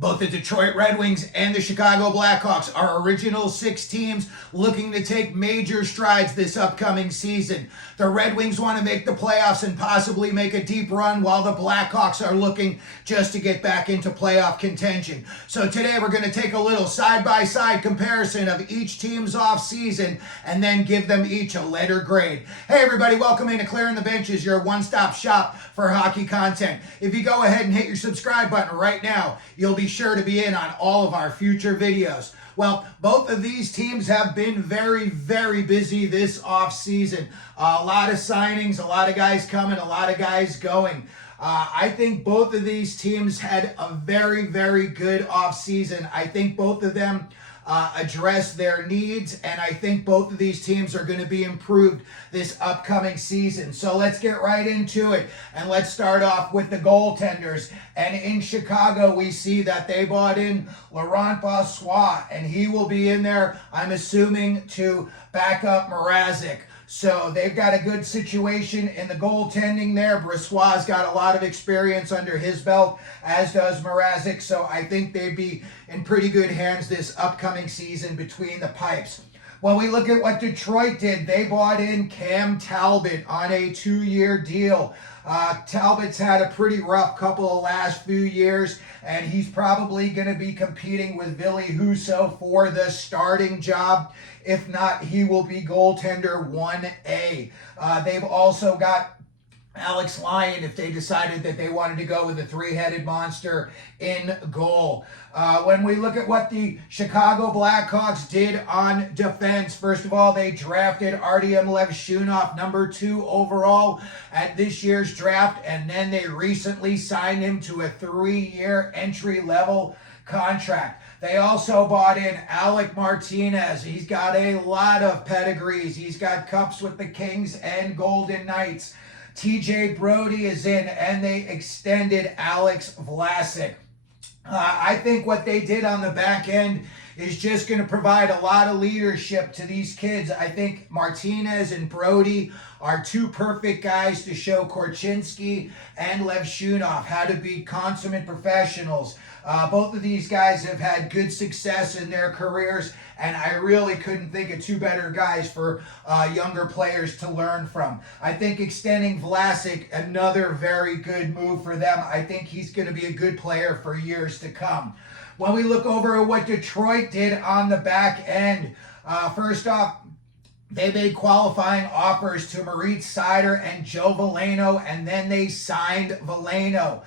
Both the Detroit Red Wings and the Chicago Blackhawks are original six teams looking to take major strides this upcoming season. The Red Wings want to make the playoffs and possibly make a deep run, while the Blackhawks are looking just to get back into playoff contention. So today we're going to take a little side-by-side comparison of each team's offseason and then give them each a letter grade. Hey everybody, welcome into Clearing the Benches, your one-stop shop for hockey content. If you go ahead and hit your subscribe button right now, you'll be sure to be in on all of our future videos. Well, both of these teams have been very, very busy this offseason. A lot of signings, a lot of guys coming, a lot of guys going. I think both of these teams had a very, very good offseason. I think both of them address their needs, and I think both of these teams are going to be improved this upcoming season. So let's get right into it, and let's start off with the goaltenders. And in Chicago, we see that they bought in Laurent Brossoit, and he will be in there, I'm assuming, to back up Mrazek. So they've got a good situation in the goaltending there. Brossoit's got a lot of experience under his belt, as does Mrazek. So I think they'd be in pretty good hands this upcoming season between the pipes. When we look at what Detroit did, they bought in Cam Talbot on a 2-year deal. Talbot's had a pretty rough couple of last few years, and he's probably going to be competing with Ville Husso for the starting job. If not, he will be goaltender 1A. They've also got Alex Lyon if they decided that they wanted to go with a three-headed monster in goal. When we look at what the Chicago Blackhawks did on defense, first of all, they drafted Artyom Levshunov, number 2 overall at this year's draft, and then they recently signed him to a 3-year entry-level contract. They also bought in Alec Martinez. He's got a lot of pedigrees. He's got cups with the Kings and Golden Knights. TJ Brody is in, and they extended Alex Vlasic. I think what they did on the back end is just going to provide a lot of leadership to these kids. I think Martinez and Brody are two perfect guys to show Korchinski and Levshunov how to be consummate professionals. Both of these guys have had good success in their careers, and I really couldn't think of two better guys for younger players to learn from. I think extending Vlasic, another very good move for them. I think he's going to be a good player for years to come. When we look over at what Detroit did on the back end, first off, they made qualifying offers to Moritz Seider and Joe Veleno, and then they signed Veleno.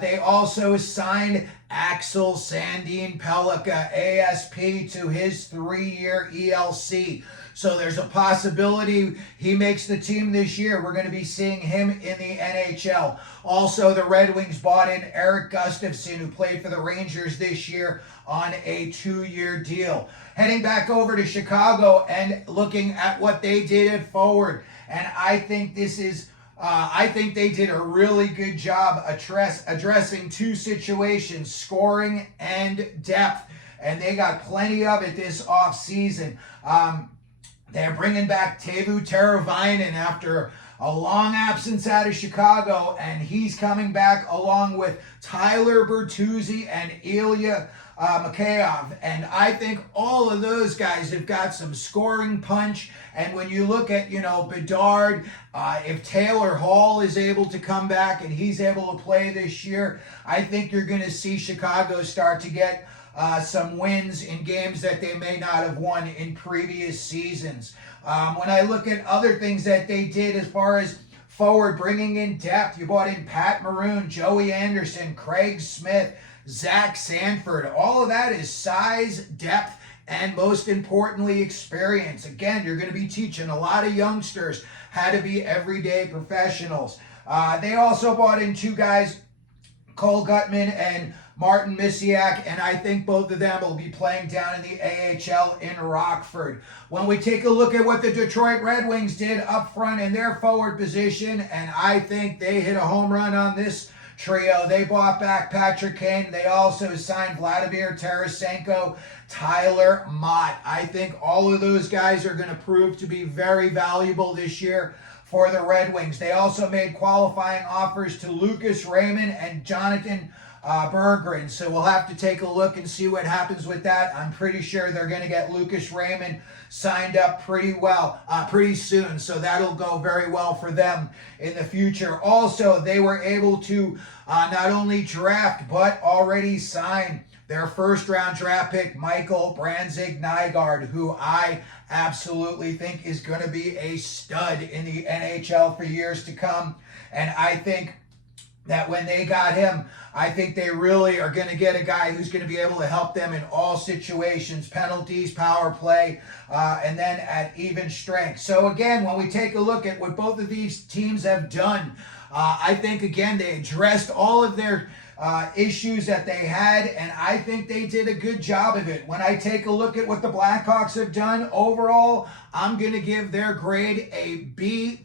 They also signed Axel Sandin Pellikka, ASP, to his 3-year ELC. So there's a possibility he makes the team this year. We're going to be seeing him in the NHL. Also, the Red Wings bought in Eric Gustafsson, who played for the Rangers this year, on a 2-year deal. Heading back over to Chicago and looking at what they did at forward. And I think this is I think they did a really good job addressing two situations, scoring and depth, and they got plenty of it this offseason. They're bringing back Teuvo Teravainen after a long absence out of Chicago, and he's coming back along with Tyler Bertuzzi and Ilya Mikheyev. And I think all of those guys have got some scoring punch. And when you look at, Bedard, if Taylor Hall is able to come back and he's able to play this year, I think you're going to see Chicago start to get some wins in games that they may not have won in previous seasons. When I look at other things that they did as far as forward, bringing in depth, you bought in Pat Maroon, Joey Anderson, Craig Smith, Zach Sanford. All of that is size, depth, and most importantly, experience. Again, you're going to be teaching a lot of youngsters how to be everyday professionals. They also bought in 2 guys, Cole Gutman and Martin Misiak, and I think both of them will be playing down in the AHL in Rockford. When we take a look at what the Detroit Red Wings did up front in their forward position, and I think they hit a home run on this trio. They bought back Patrick Kane. They also signed Vladimir Tarasenko, Tyler Mott. I think all of those guys are going to prove to be very valuable this year for the Red Wings. They also made qualifying offers to Lucas Raymond and Jonathan Berggren. So we'll have to take a look and see what happens with that. I'm pretty sure they're going to get Lucas Raymond signed up pretty soon. So that'll go very well for them in the future. Also, they were able to not only draft, but already sign their first-round draft pick, Michael Branzig-Nygaard, who I absolutely think is going to be a stud in the NHL for years to come. And I think that when they got him, I think they really are going to get a guy who's going to be able to help them in all situations, penalties, power play, and then at even strength. So again, when we take a look at what both of these teams have done, I think, again, they addressed all of their issues that they had, and I think they did a good job of it. When I take a look at what the Blackhawks have done overall, I'm going to give their grade a B+.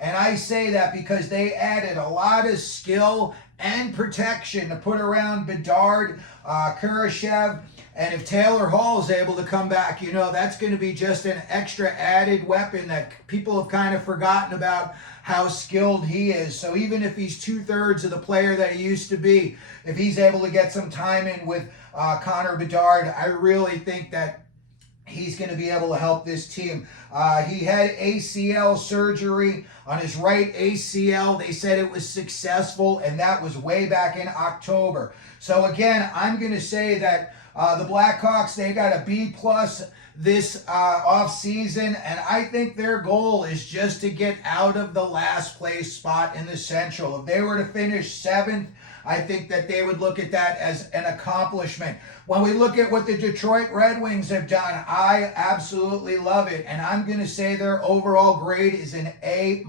And I say that because they added a lot of skill and protection to put around Bedard, Kurashev, and if Taylor Hall is able to come back, you know, that's going to be just an extra added weapon that people have kind of forgotten about how skilled he is. So even if he's 2/3 of the player that he used to be, if he's able to get some time in with Connor Bedard, I really think that he's going to be able to help this team. He had ACL surgery on his right ACL. They said it was successful, and that was way back in October. So again, I'm going to say that the Blackhawks, they got a B+ this offseason, and I think their goal is just to get out of the last place spot in the Central. If they were to finish 7th, I think that they would look at that as an accomplishment. When we look at what the Detroit Red Wings have done, I absolutely love it, and I'm going to say their overall grade is an A-.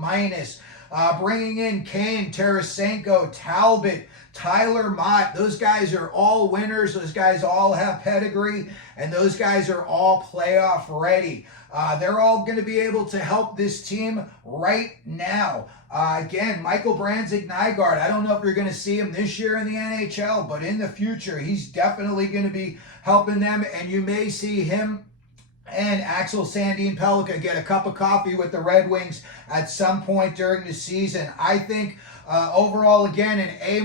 Bringing in Kane, Tarasenko, Talbot, Tyler Mott, those guys are all winners. Those guys all have pedigree, and those guys are all playoff ready. They're all going to be able to help this team right now. Again, Michael Branzig-Nygaard, I don't know if you're going to see him this year in the NHL, but in the future, he's definitely going to be helping them, and you may see him and Axel Sandin-Pellikka get a cup of coffee with the Red Wings at some point during the season. I think overall, again, an A-,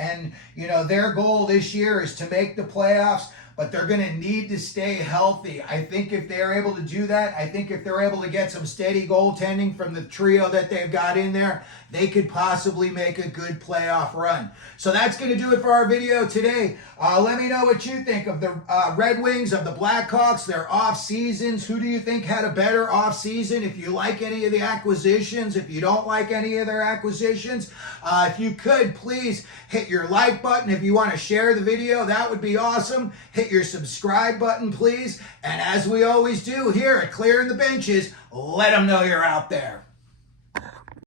and you know, their goal this year is to make the playoffs, but they're going to need to stay healthy. I think if they're able to do that, I think if they're able to get some steady goaltending from the trio that they've got in there, they could possibly make a good playoff run. So that's going to do it for our video today. Let me know what you think of the Red Wings, of the Blackhawks, their off seasons. Who do you think had a better off season? If you like any of the acquisitions, if you don't like any of their acquisitions, if you could, please hit your like button. If you want to share the video, that would be awesome. Hit your subscribe button, please. And as we always do here at Clearing the Benches, let them know you're out there.